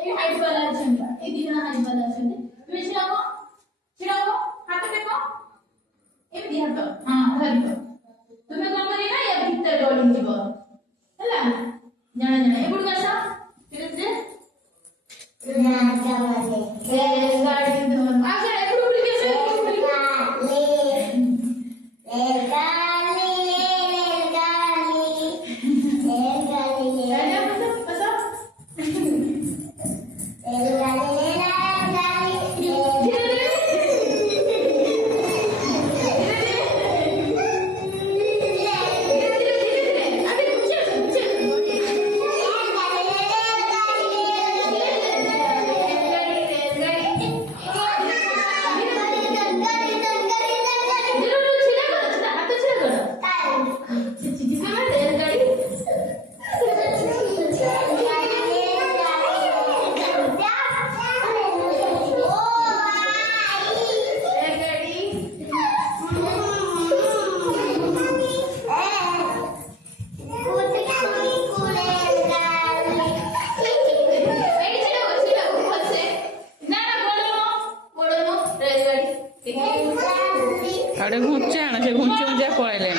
এই হাইট वाला আছে এই দুজন হাইট वाला আছে তুমি ছিড়াও হাতে দেখো এমনি হাত হ্যাঁ ধরিব তুমি কোন করি না এ ভিতরে ডলি দিব ହେଲା জানা জানা এগুলো আস ঠিক আছে না যাওয়ালে গাড়ি ধর আচ্ছা এগুলো ভুলে গেছে ঘুরছে না সে ঘুরছে পড়াইলেন